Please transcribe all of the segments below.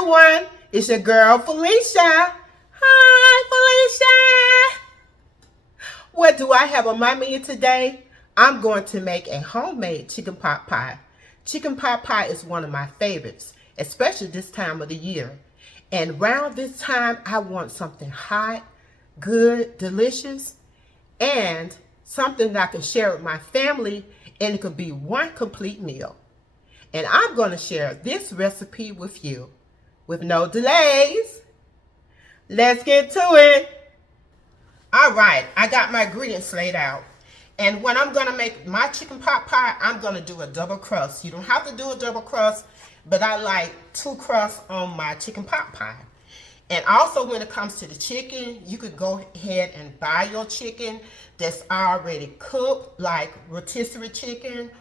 everyone, it's your girl Felicia. Hi Felicia. What do I have on my menu today? I'm going to make a homemade chicken pot pie. Chicken pot pie is one of my favorites, especially this time of the year. And around this time, I want something hot, good, delicious, and something that I can share with my family, and it could be one complete meal. And I'm going to share this recipe with you with no delays. Let's get to it. All right, I got my ingredients laid out. And when I'm going to make my chicken pot pie, I'm going to do a double crust. You don't have to do a double crust, but I like 2 crusts on my chicken pot pie. And also when it comes to the chicken, you could go ahead and buy your chicken that's already cooked, like rotisserie chicken,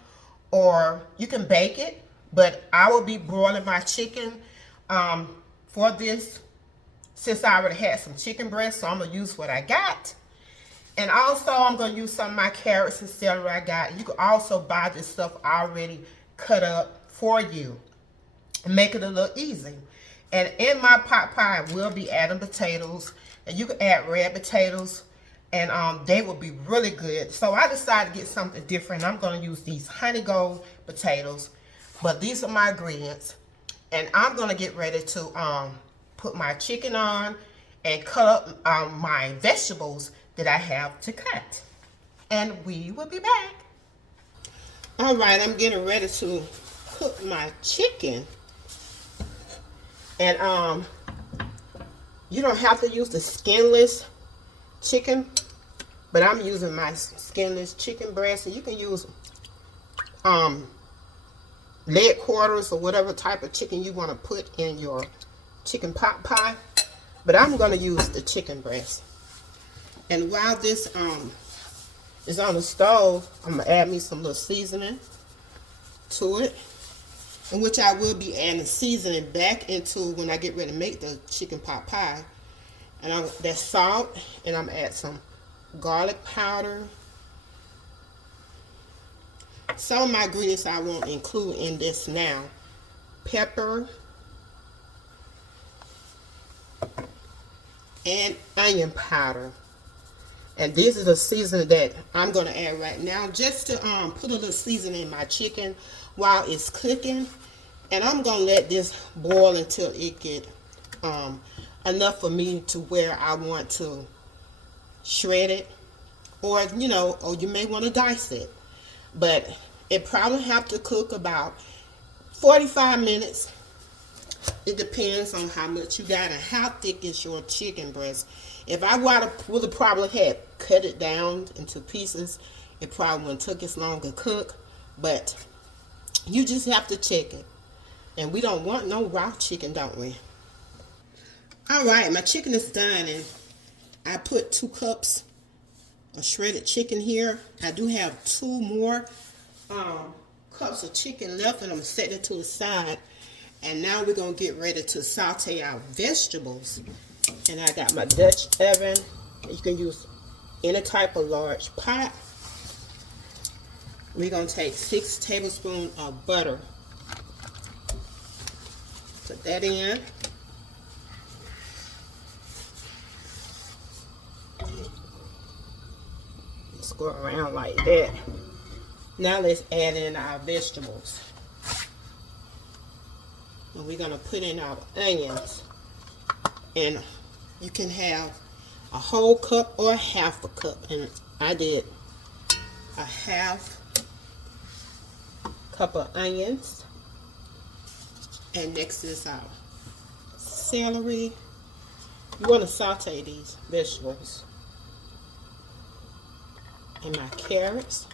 or you can bake it. But I will be broiling my chicken for this, since I already had some chicken breast, so I'm going to use what I got. And also I'm going to use some of my carrots and celery I got. You can also buy this stuff already cut up for you and make it a little easy. And in my pot pie, I will be adding potatoes. And you can add red potatoes, and they will be really good. So I decided to get something different. I'm going to use these honey gold potatoes. But these are my ingredients. And I'm going to get ready to put my chicken on and cut up my vegetables that I have to cut. And we will be back. All right, I'm getting ready to cook my chicken. And you don't have to use the skinless chicken, but I'm using my skinless chicken breast. And you can use leg quarters or whatever type of chicken you want to put in your chicken pot pie. But I'm going to use the chicken breast. And while this is on the stove, I'm going to add me some little seasoning to it, in which I will be adding seasoning back into when I get ready to make the chicken pot pie. And that's salt, and I'm going to add some garlic powder. Some of my ingredients I won't include in this now. Pepper and onion powder. And this is the seasoning that I'm going to add right now, just to put a little seasoning in my chicken while it's cooking. And I'm going to let this boil until it get enough for me to where I want to shred it, or or you may want to dice it. But it probably have to cook about 45 minutes. It depends on how much you got and how thick is your chicken breast. If I would have probably had cut it down into pieces, it probably wouldn't took as long to cook. But you just have to check it. And we don't want no raw chicken, don't we? Alright, my chicken is done, and I put 2 cups of shredded chicken here. I do have 2 more cups of chicken left, and I'm setting it to the side. And now we're going to get ready to saute our vegetables. And I got my Dutch oven. You can use any type of large pot. We're going to take 6 tablespoons of butter. Put that in. Just go around like that. Now let's add in our vegetables. And we're going to put in our onions. And you can have a whole cup or half a cup. And I did a half cup of onions. And next is our celery. You want to saute these vegetables. And my carrots.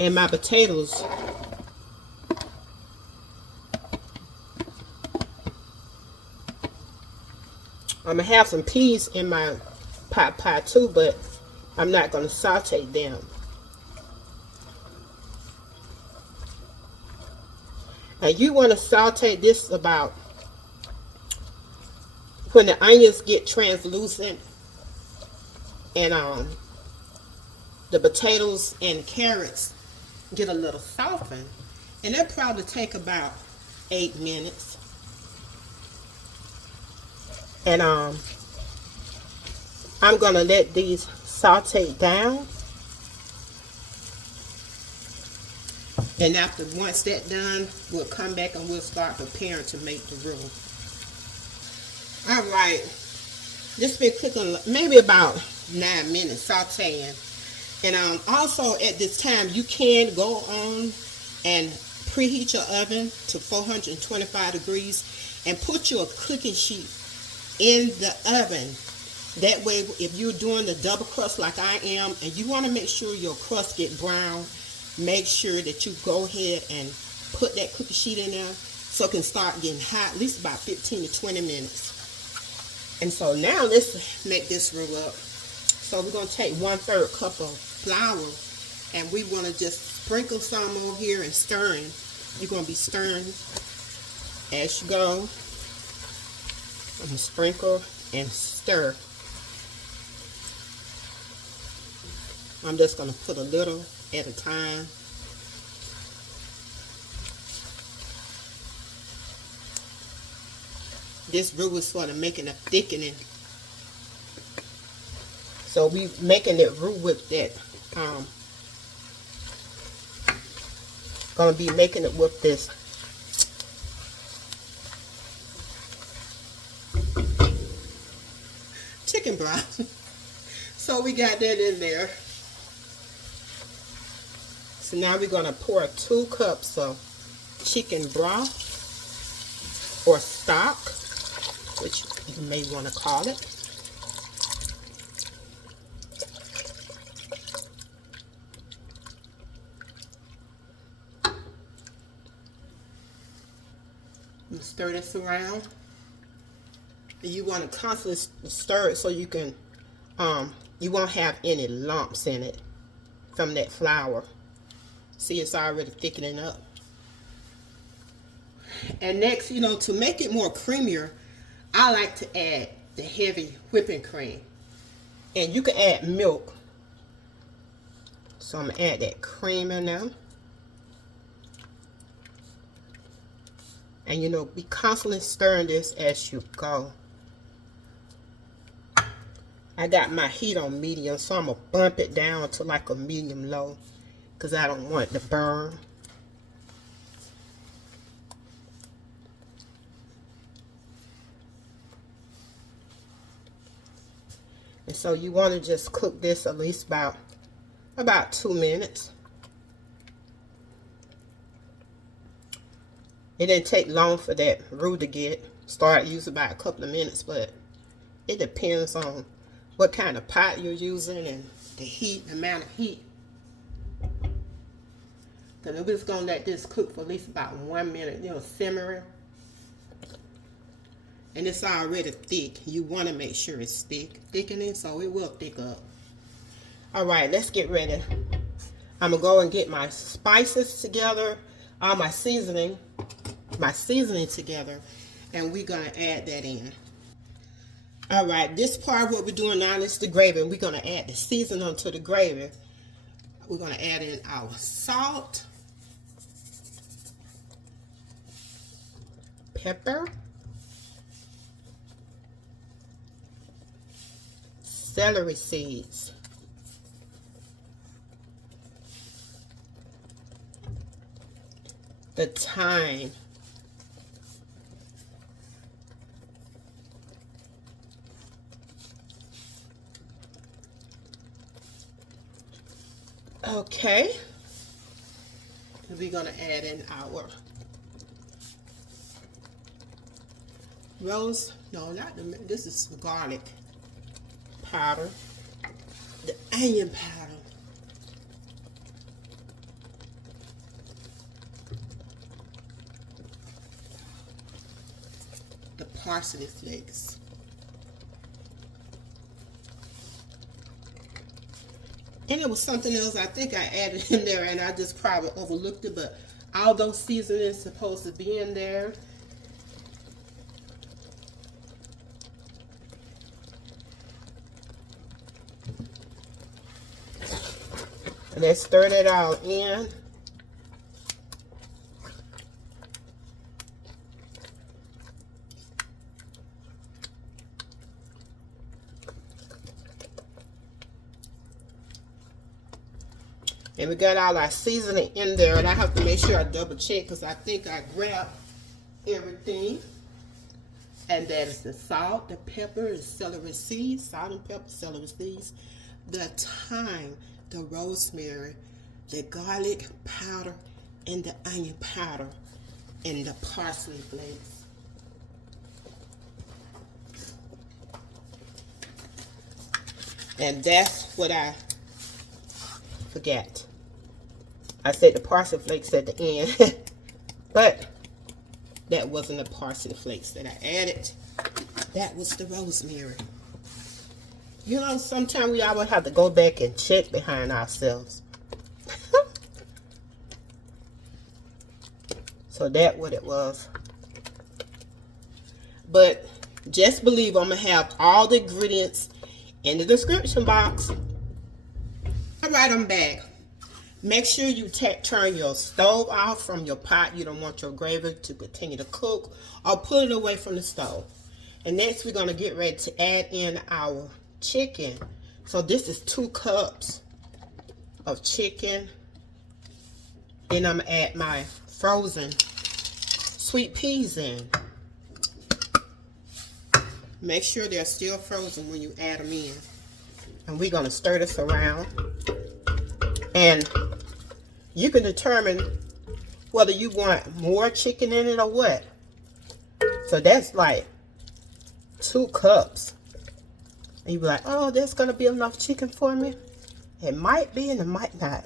And my potatoes. I'm going to have some peas in my pot pie too, but I'm not going to saute them. Now you want to saute this about when the onions get translucent and the potatoes and carrots get a little softened. And that probably take about 8 minutes. And I'm gonna let these saute down. And after once that's done, we'll come back and we'll start preparing to make the roux. Alright, this been cooking maybe about 9 minutes sauteing. And also at this time you can go on and preheat your oven to 425 degrees and put your cooking sheet in the oven. That way, if you're doing the double crust like I am, and you want to make sure your crust get brown, make sure that you go ahead and put that cookie sheet in there so it can start getting hot, at least about 15 to 20 minutes. And so now let's make this roux up. So we're going to take 1/3 cup of flour, and we want to just sprinkle some over here and stirring. You're going to be stirring as you go. I'm going to sprinkle and stir. I'm just going to put a little at a time. This roux is sort of making a thickening. So we making it roux with that. Gonna be making it with this chicken broth. So we got that in there. So now we're gonna pour 2 cups of chicken broth or stock, which you may want to call it. Stir this around. You want to constantly stir it so you can you won't have any lumps in it from that flour. See, it's already thickening up. And next, you know, to make it more creamier, I like to add the heavy whipping cream. And you can add milk. So I'm going to add that cream in there. And you know, be constantly stirring this as you go. I got my heat on medium, so I'm going to bump it down to like a medium low because I don't want it to burn. And so you want to just cook this at least about 2 minutes. It didn't take long for that roux to get started. Use about a couple of minutes, but it depends on what kind of pot you're using and the heat, the amount of heat. Because we're just going to let this cook for at least about 1 minute, you know, simmering. And it's already thick. You want to make sure it's thickening, so it will thick up. Alright, let's get ready. I'm going to go and get my spices together, all my seasoning together, and we're going to add that in. Alright, this part what we're doing now is the gravy, and we're going to add the seasoning to the gravy. We're going to add in our salt, pepper, celery seeds, the thyme, okay, we're going to add in our this is garlic powder, the onion powder, the parsley flakes, and it was something else I think I added in there and I just probably overlooked it, but all those seasonings supposed to be in there. Let's stir that all in. And we got all our seasoning in there, and I have to make sure I double check because I think I grabbed everything. And that is the salt, the pepper, the celery seeds, salt and pepper, celery seeds, the thyme, the rosemary, the garlic powder, and the onion powder, and the parsley flakes. And that's what I forgot. I said the parsley flakes at the end, but that wasn't the parsley flakes that I added. That was the rosemary. You know, sometimes we always have to go back and check behind ourselves. So that's what it was. But just believe I'm going to have all the ingredients in the description box. Alright, I'm back. Make sure you turn your stove off from your pot. You don't want your gravy to continue to cook, or put it away from the stove. And next we're going to get ready to add in our chicken. So this is 2 cups of chicken. Then I'm going to add my frozen sweet peas in. Make sure they're still frozen when you add them in. And we're going to stir this around. And you can determine whether you want more chicken in it or what. So that's like 2 cups. And you'll be like, oh, that's going to be enough chicken for me. It might be and it might not.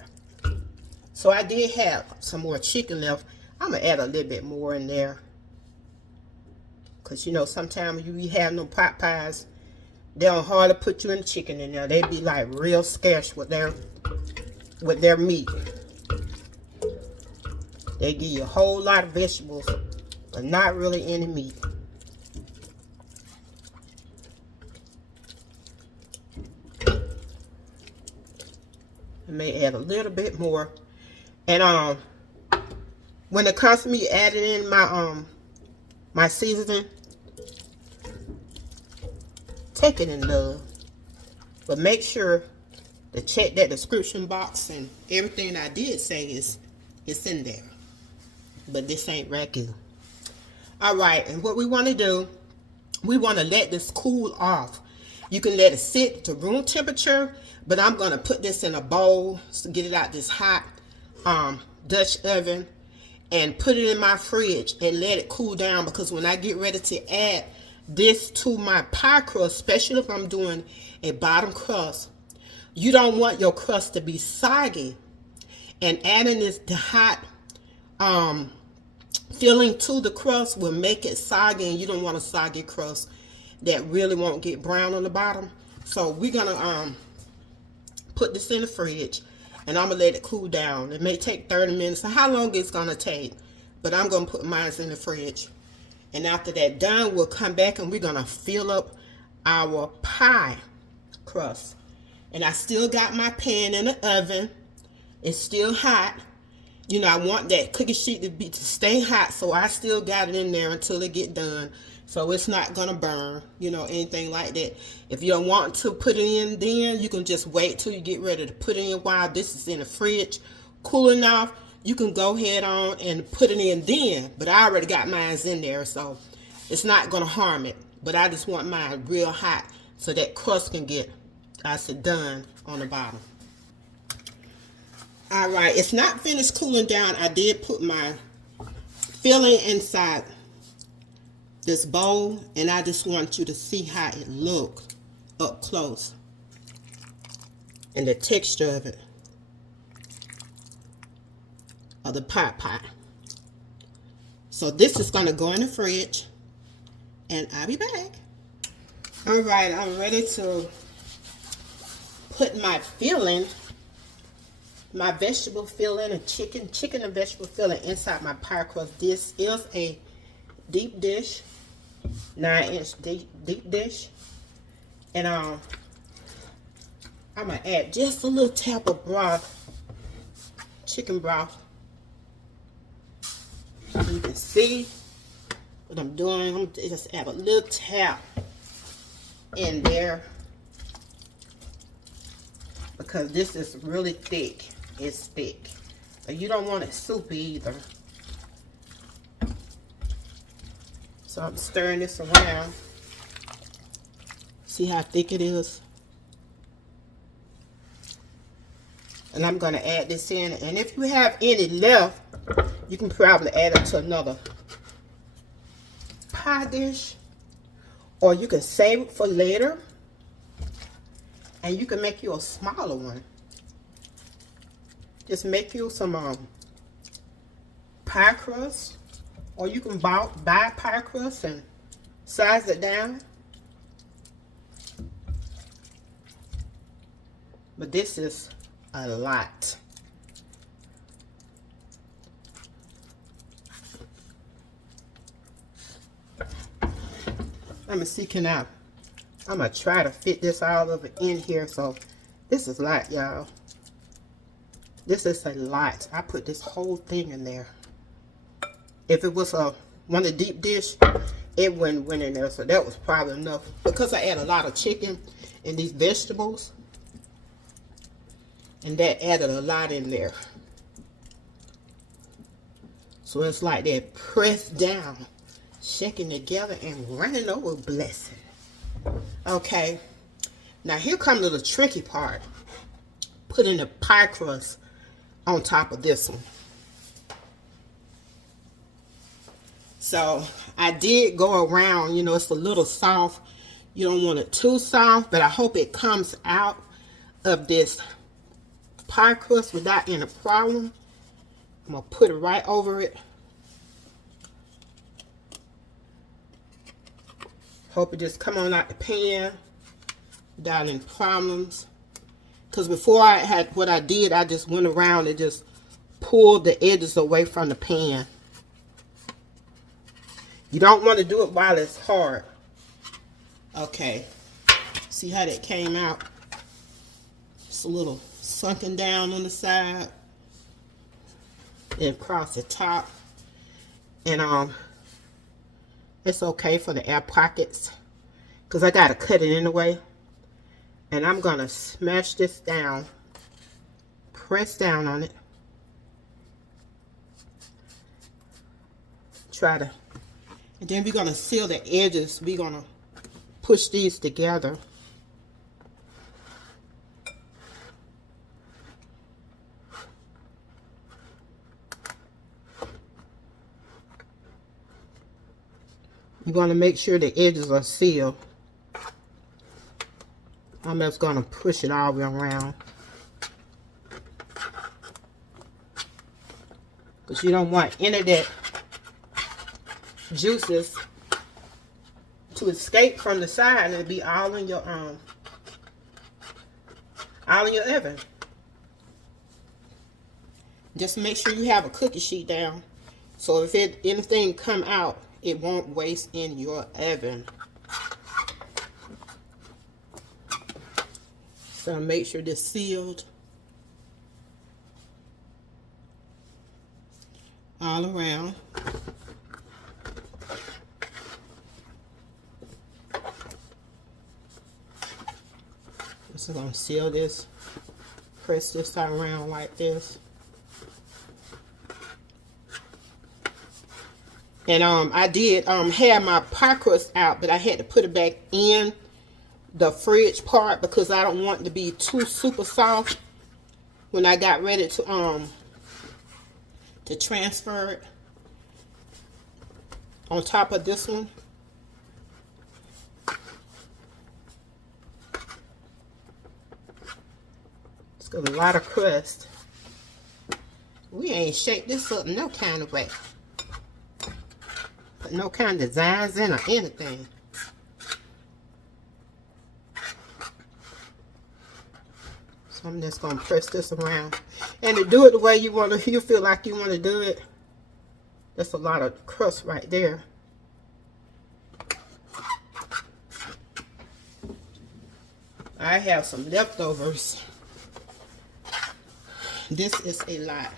So I did have some more chicken left. I'm going to add a little bit more in there. Because, you know, sometimes you have no pot pies, they don't hardly put you in chicken in there. They be like real scarce with their meat. They give you a whole lot of vegetables, but not really any meat. I may add a little bit more. And when it comes to me adding in my seasoning, take it in love. But make sure to check that description box, and everything I did say is in there. But this ain't ragu. Alright, and what we want to do, we want to let this cool off. You can let it sit to room temperature, but I'm going to put this in a bowl to get it out this hot Dutch oven and put it in my fridge and let it cool down, because when I get ready to add this to my pie crust, especially if I'm doing a bottom crust, you don't want your crust to be soggy. And adding this hot filling to the crust will make it soggy, and you don't want a soggy crust that really won't get brown on the bottom. So we're gonna put this in the fridge, and I'm gonna let it cool down. It may take 30 minutes, so how long it's gonna take, but I'm gonna put mine in the fridge. And after that done, we'll come back and we're gonna fill up our pie crust. And I still got my pan in the oven. It's still hot. You know, I want that cookie sheet to stay hot, so I still got it in there until it get done. So it's not gonna burn, you know, anything like that. If you don't want to put it in then, you can just wait till you get ready to put it in while this is in the fridge cooling off. You can go ahead on and put it in then, but I already got mine in there, so it's not gonna harm it. But I just want mine real hot so that crust can get, I said, done on the bottom. Alright, it's not finished cooling down. I did put my filling inside this bowl, and I just want you to see how it looks up close and the texture of it, of the pot pie. So this is going to go in the fridge, and I'll be back. Alright, I'm ready to put my filling, my vegetable filling, and chicken and vegetable filling inside my pie crust. This is a deep dish, 9-inch deep dish, and I'm gonna add just a little tap of broth chicken broth. You can see what I'm doing. I'm going to just add a little tap in there because this is really thick. It's thick. But you don't want it soupy either. So I'm stirring this around. See how thick it is? And I'm going to add this in. And if you have any left, you can probably add it to another pie dish. Or you can save it for later. And you can make you a smaller one. Just make you some pie crust. Or you can buy pie crust and size it down. But this is a lot. Let me see, I'm gonna try to fit this all over in here. So this is a lot, y'all. This is a lot. I put this whole thing in there. If it was one of the deep dish, it wouldn't went in there. So that was probably enough. Because I add a lot of chicken and these vegetables. And that added a lot in there. So it's like that pressed down, shaking together and running over blessing. Okay. Now here comes the tricky part. Putting the pie crust on top of this one. So I did go around, you know, it's a little soft. You don't want it too soft, but I hope it comes out of this pie crust without any problem. I'm going to put it right over it. Hope it just come on out the pan without any problems. Because before I had what I did, I just went around and just pulled the edges away from the pan. You don't want to do it while it's hard. Okay. See how that came out? It's a little sunken down on the side. And across the top. And it's okay for the air pockets. Because I got to cut it anyway. And I'm going to smash this down. Press down on it. Try to. And then we're going to seal the edges. We're going to push these together. You want to make sure the edges are sealed. I'm just going to push it all the way around. Because you don't want any of that juices to escape from the side and it'll be all in your oven. Just make sure you have a cookie sheet down. So if anything come out, it won't waste in your oven. So make sure this sealed all around. Just gonna seal this, press this around like this. And I did have my pie crust out, but I had to put it back in the fridge part because I don't want it to be too super soft when I got ready to transfer it on top of this one. It's got a lot of crust. We ain't shaped this up no kind of way. Put no kind of designs in or anything. So I'm just gonna press this around. And to do it the way you want to, you feel like you want to do it. That's a lot of crust right there. I have some leftovers. This is a lot.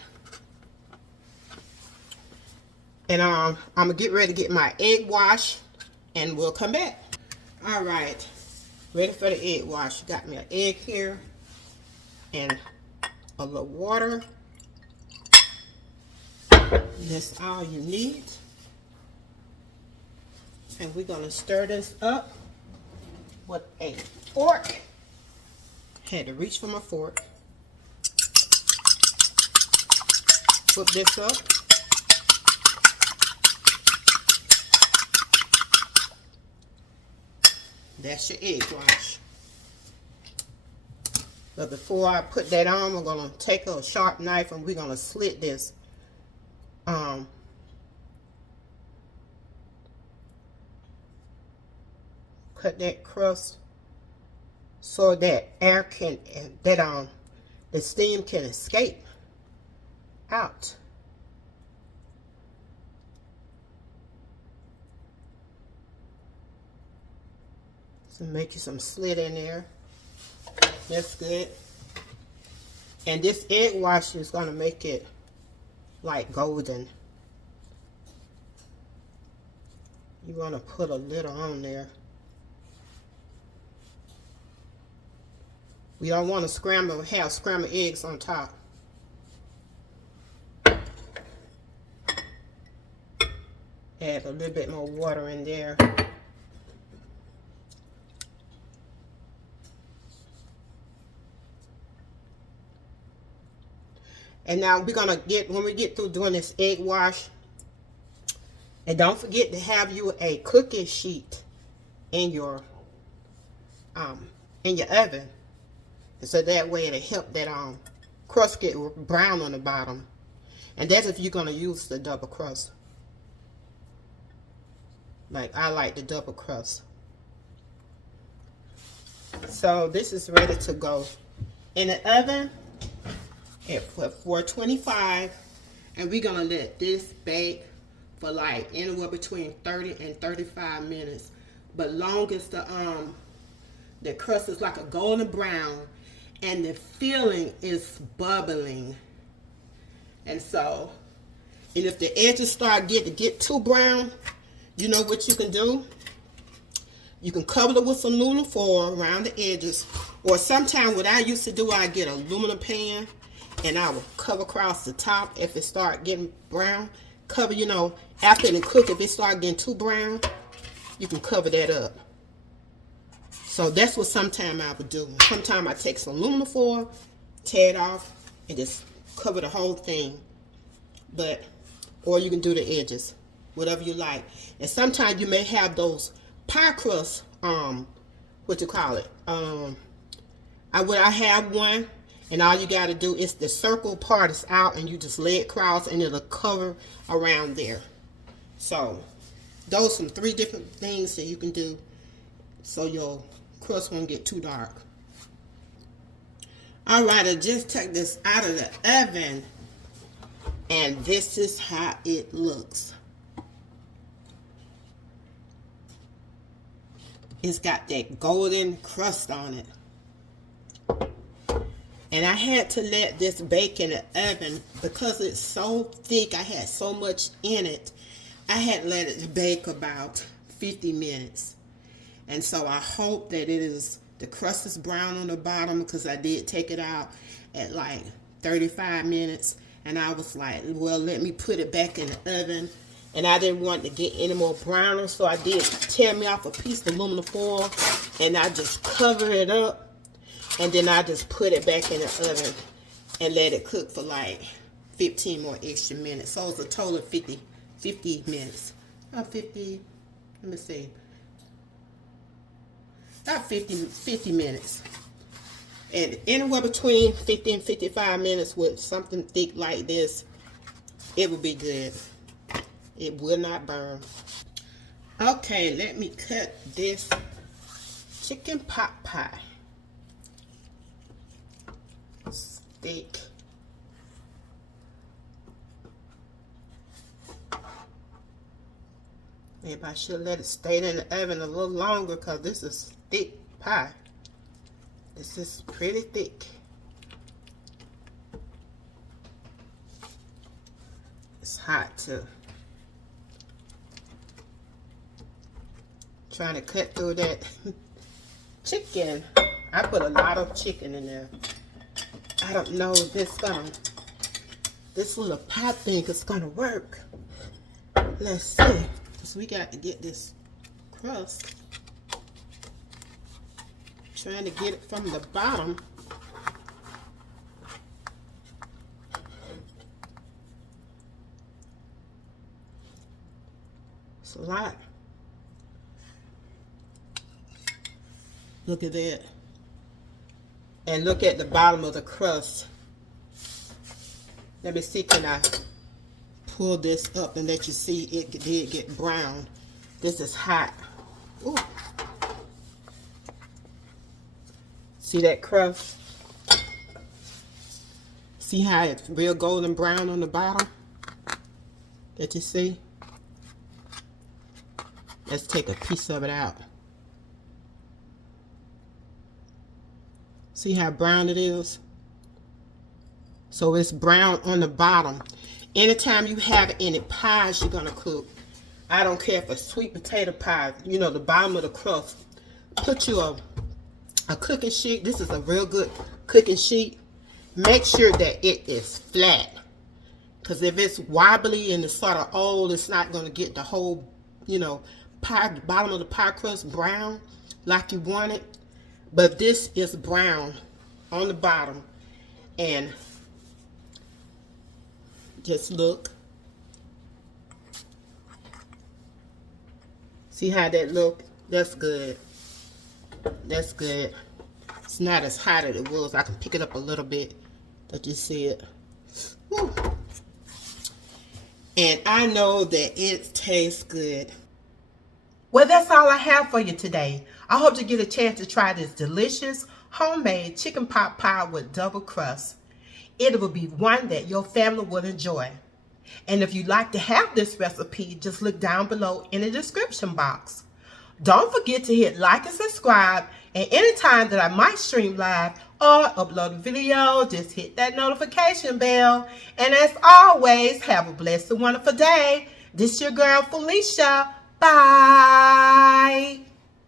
And I'm gonna get ready to get my egg wash, and we'll come back. All right, ready for the egg wash. Got me an egg here and a little water. That's all you need. And we're gonna stir this up with a fork. Had to reach for my fork. Whip this up. That's your egg wash. But before I put that on, we're gonna take a sharp knife and we're gonna slit this. Cut that crust so that air can, the steam can escape out. So make you some slit in there. That's good. And this egg wash is gonna make it like golden. You wanna put a little on there. We don't want to have scrambled eggs on top. Add a little bit more water in there. And now we're gonna when we get through doing this egg wash, and don't forget to have you a cookie sheet in your oven. So that way it'll help that crust get brown on the bottom. And that's if you're gonna use the double crust. Like I like the double crust. So this is ready to go in the oven at 425, and we're gonna let this bake for like anywhere between 30 and 35 minutes. But long as the crust is like a golden brown and the filling is bubbling. And so, and if the edges start to get too brown, you know what you can do? You can cover it with some aluminum foil around the edges. Or sometimes what I used to do, I get an aluminum pan and I will cover across the top if it start getting brown. Cover, you know, after it cook, if it start getting too brown, you can cover that up. So that's what sometimes I would do. Sometimes I take some aluminum foil, tear it off, and just cover the whole thing. But, or you can do the edges, whatever you like. And sometimes you may have those pie crust, what you call it? I have one, and all you got to do is the circle part is out, and you just lay it across, and it'll cover around there. So those are some 3 different things that you can do so your crust won't get too dark. All right, I just took this out of the oven, and this is how it looks. It's got that golden crust on it. And I had to let this bake in the oven because it's so thick. I had so much in it. I had let it bake about 50 minutes. And so I hope that the crust is brown on the bottom, because I did take it out at like 35 minutes. And I was like, well, let me put it back in the oven. And I didn't want to get any more browner, so I did tear me off a piece of aluminum foil, and I just cover it up. And then I just put it back in the oven and let it cook for like 15 more extra minutes. So it's a total of 50 minutes. About 50, let me see. About 50 minutes. And anywhere between 50 and 55 minutes with something thick like this, it will be good. It will not burn. Okay, let me cut this chicken pot pie. Thick. Maybe I should let it stay in the oven a little longer, because this is thick pie. This is pretty thick. It's hot too. trying to cut through that chicken. I put a lot of chicken in there. I don't know if this little pot thing is gonna work. Let's see, because we got to get this crust. Trying to get it from the bottom. It's a lot. Look at that. And look at the bottom of the crust. Let me see, can I pull this up and let you see it did get brown. This is hot. Ooh. See that crust? See how it's real golden brown on the bottom? That you see? Let's take a piece of it out. See how brown it is? So it's brown on the bottom. Anytime you have any pies you're gonna cook, I don't care if it's sweet potato pie, you know, the bottom of the crust, put you a cooking sheet. This is a real good cooking sheet. Make sure that it is flat, because if it's wobbly and it's sort of old, it's not gonna get the whole, you know, pie, bottom of the pie crust brown like you want it. But this is brown on the bottom, and just look. See how that look? That's good. That's good. It's not as hot as it was. I can pick it up a little bit. But you see it. Woo. And I know that it tastes good. Well, that's all I have for you today. I hope to get a chance to try this delicious homemade chicken pot pie with double crust. It will be one that your family will enjoy. And if you'd like to have this recipe, just look down below in the description box. Don't forget to hit like and subscribe, and anytime that I might stream live or upload a video, just hit that notification bell. And as always, have a blessed and wonderful day. This your girl Felicia. Bye.